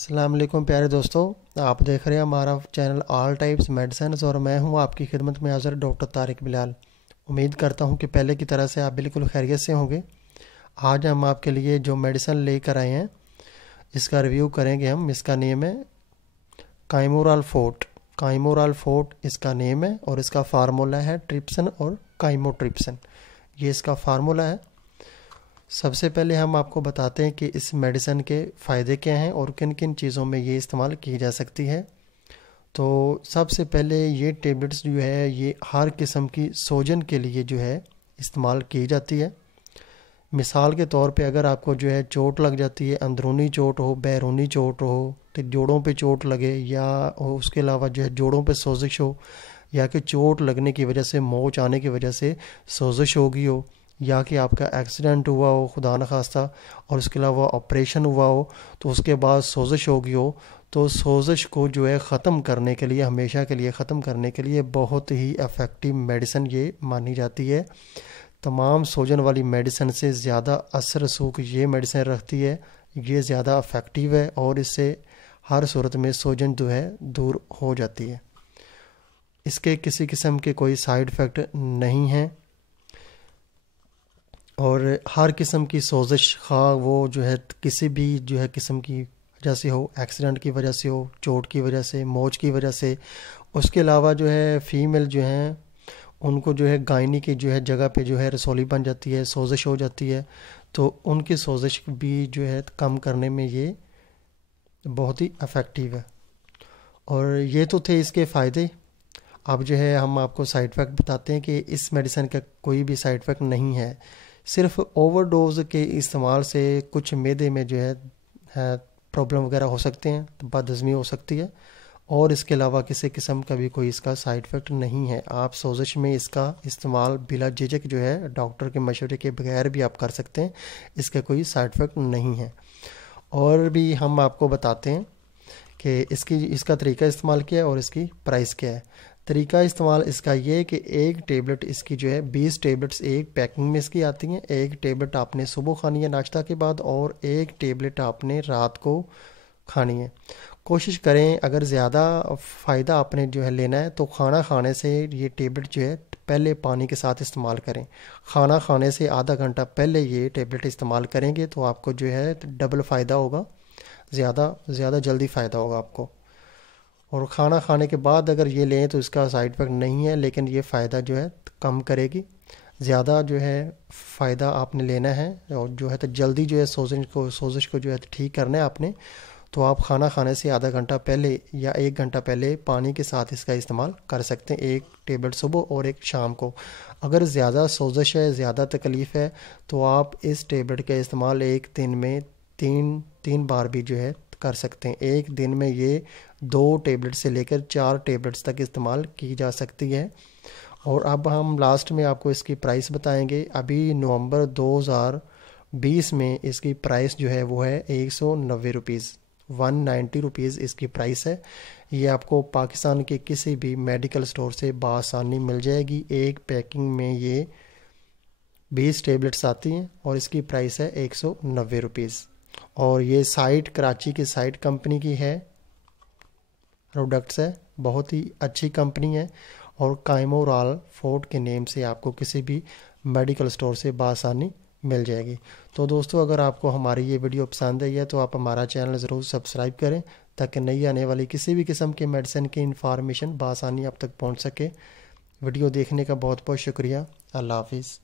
السلام علیکم پیارے دوستو، آپ دیکھ رہے ہیں ہمارا چینل آل ٹائپس میڈیسنز اور میں ہوں آپ کی خدمت میں حاضر ڈاکٹر طارق بلال۔ امید کرتا ہوں کہ پہلے کی طرح سے آپ بالکل خیریت سے ہوں گے۔ آج ہم آپ کے لیے جو میڈیسن لے کر آئے ہیں اس کا ریویو کریں گے ہم۔ اس کا نیم ہے کائمورال فورٹ۔ کائمورال فورٹ اس کا نیم ہے اور اس کا فارمولا ہے ٹرپسن اور کائموٹرپسن، یہ اس کا فارمولا ہے۔ سب سے پہلے ہم آپ کو بتاتے ہیں کہ اس میڈیسن کے فائدے کیا ہیں اور کن کن چیزوں میں یہ استعمال کی جا سکتی ہے۔ تو سب سے پہلے یہ ٹیبلٹس جو ہے یہ ہر قسم کی سوجن کے لیے جو ہے استعمال کی جاتی ہے۔ مثال کے طور پہ اگر آپ کو جو ہے چوٹ لگ جاتی ہے، اندرونی چوٹ ہو، بیرونی چوٹ ہو، تو جوڑوں پہ چوٹ لگے یا اس کے علاوہ جو ہے جوڑوں پہ سوزش ہو، یا کہ چوٹ لگنے کی وجہ سے موچ آنے کی وجہ سے سوزش ہوگی ہو، یا کہ آپ کا ایکسیڈنٹ ہوا ہو خدا نخواستہ اور اس کے علاوہ آپریشن ہوا ہو تو اس کے بعد سوزش ہوگی ہو، تو سوزش کو جو ہے ختم کرنے کے لیے، ہمیشہ کے لیے ختم کرنے کے لیے بہت ہی افیکٹو میڈیسن یہ مانی جاتی ہے۔ تمام سوجن والی میڈیسن سے زیادہ اثر رسوخ یہ میڈیسن رکھتی ہے، یہ زیادہ افیکٹو ہے اور اس سے ہر صورت میں سوجن جو ہے دور ہو جاتی ہے۔ اس کے کسی قسم کے کوئی سائیڈ ایفیکٹ نہیں ہیں اور ہر قسم کی سوزش، خواہ وہ جو ہے کسی بھی جو ہے قسم کی وجہ سے ہو، ایکسیڈنٹ کی وجہ سے ہو، چوٹ کی وجہ سے، موچ کی وجہ سے، اس کے علاوہ جو ہے فیمیل جو ہیں ان کو جو ہے گائنی کی جو ہے جگہ پہ جو ہے رسولی بن جاتی ہے، سوزش ہو جاتی ہے، تو ان کی سوزش بھی جو ہے کم کرنے میں یہ بہت ہی افیکٹو ہے۔ اور یہ تو تھے اس کے فائدے۔ اب جو ہے ہم آپ کو سائیڈ ایفیکٹ بتاتے ہیں کہ اس میڈیسن کا کوئی بھی سائیڈ ایفیکٹ نہیں ہے۔ صرف اوور ڈوز کے استعمال سے کچھ معدے میں جو ہے پرابلم وغیرہ ہو سکتے ہیں، بد ہضمی ہو سکتی ہے، اور اس کے علاوہ کسی قسم کا بھی کوئی اس کا سائیڈ ایفیکٹ نہیں ہے۔ آپ سوزش میں اس کا استعمال بلا جھجک جو ہے ڈاکٹر کے مشورے کے بغیر بھی آپ کر سکتے ہیں، اس کا کوئی سائیڈ ایفیکٹ نہیں ہے۔ اور بھی ہم آپ کو بتاتے ہیں کہ اس کا طریقہ استعمال کیا ہے اور اس کی پرائس کیا ہے۔ طریقہ استعمال اس کا یہ ہے کہ ایک ٹیبلٹ اس کی جو ہے 20 ٹیبلٹس ایک پیکنگ میں اس کی آتی ہیں۔ ایک ٹیبلٹ آپ نے صبح کھانی ہے ناشتہ کے بعد اور ایک ٹیبلٹ آپ نے رات کو کھانی ہے۔ کوشش کریں اگر زیادہ فائدہ آپ نے جو ہے لینا ہے تو کھانا کھانے سے یہ ٹیبلٹ جو ہے پہلے پانی کے ساتھ استعمال کریں۔ کھانا کھانے سے آدھا گھنٹہ پہلے یہ ٹیبلٹ استعمال کریں گے تو آپ کو جو ہے ڈبل فائدہ ہوگا، زیادہ جلدی فائدہ ہوگا آپ کو۔ اور کھانا کھانے کے بعد اگر یہ لیں تو اس کا سائیڈ ایفیکٹ نہیں ہے، لیکن یہ فائدہ جو ہے کم کرے گی۔ زیادہ جو ہے فائدہ آپ نے لینا ہے اور جو ہے تو جلدی جو ہے سوزش کو جو ہے ٹھیک کرنا ہے آپ نے، تو آپ کھانا کھانے سے آدھا گھنٹہ پہلے یا ایک گھنٹہ پہلے پانی کے ساتھ اس کا استعمال کر سکتے ہیں، ایک ٹیبلٹ صبح اور ایک شام کو۔ اگر زیادہ سوزش ہے، زیادہ تکلیف ہے تو آپ اس ٹیبلٹ کا استعمال ایک دن میں تین بار بھی جو ہے کر سکتے ہیں۔ ایک دن میں یہ 2 ٹیبلٹ سے لے کر 4 ٹیبلٹس تک استعمال کی جا سکتی ہے۔ اور اب ہم لاسٹ میں آپ کو اس کی پرائس بتائیں گے۔ ابھی نومبر 2020 میں اس کی پرائس جو ہے وہ ہے 190 روپیز، 190 روپیز اس کی پرائس ہے۔ یہ آپ کو پاکستان کے کسی بھی میڈیکل سٹور سے بآسانی مل جائے گی۔ ایک پیکنگ میں یہ 20 ٹیبلٹس آتی ہیں اور اس کی پرائس ہے 190 روپیز۔ اور یہ سائٹ کراچی کی سائٹ کمپنی کی ہے، پروڈکٹس ہے، بہت ہی اچھی کمپنی ہے اور کائمورال فورٹ کے نیم سے آپ کو کسی بھی میڈیکل سٹور سے بآسانی مل جائے گی۔ تو دوستو اگر آپ کو ہماری یہ ویڈیو پسند آئی ہے تو آپ ہمارا چینل ضرور سبسکرائب کریں تاکہ نئی آنے والی کسی بھی قسم کے میڈیسن کی انفارمیشن بآسانی آپ تک پہنچ سکے۔ ویڈیو دیکھنے کا بہت بہت شکریہ۔ اللہ حافظ۔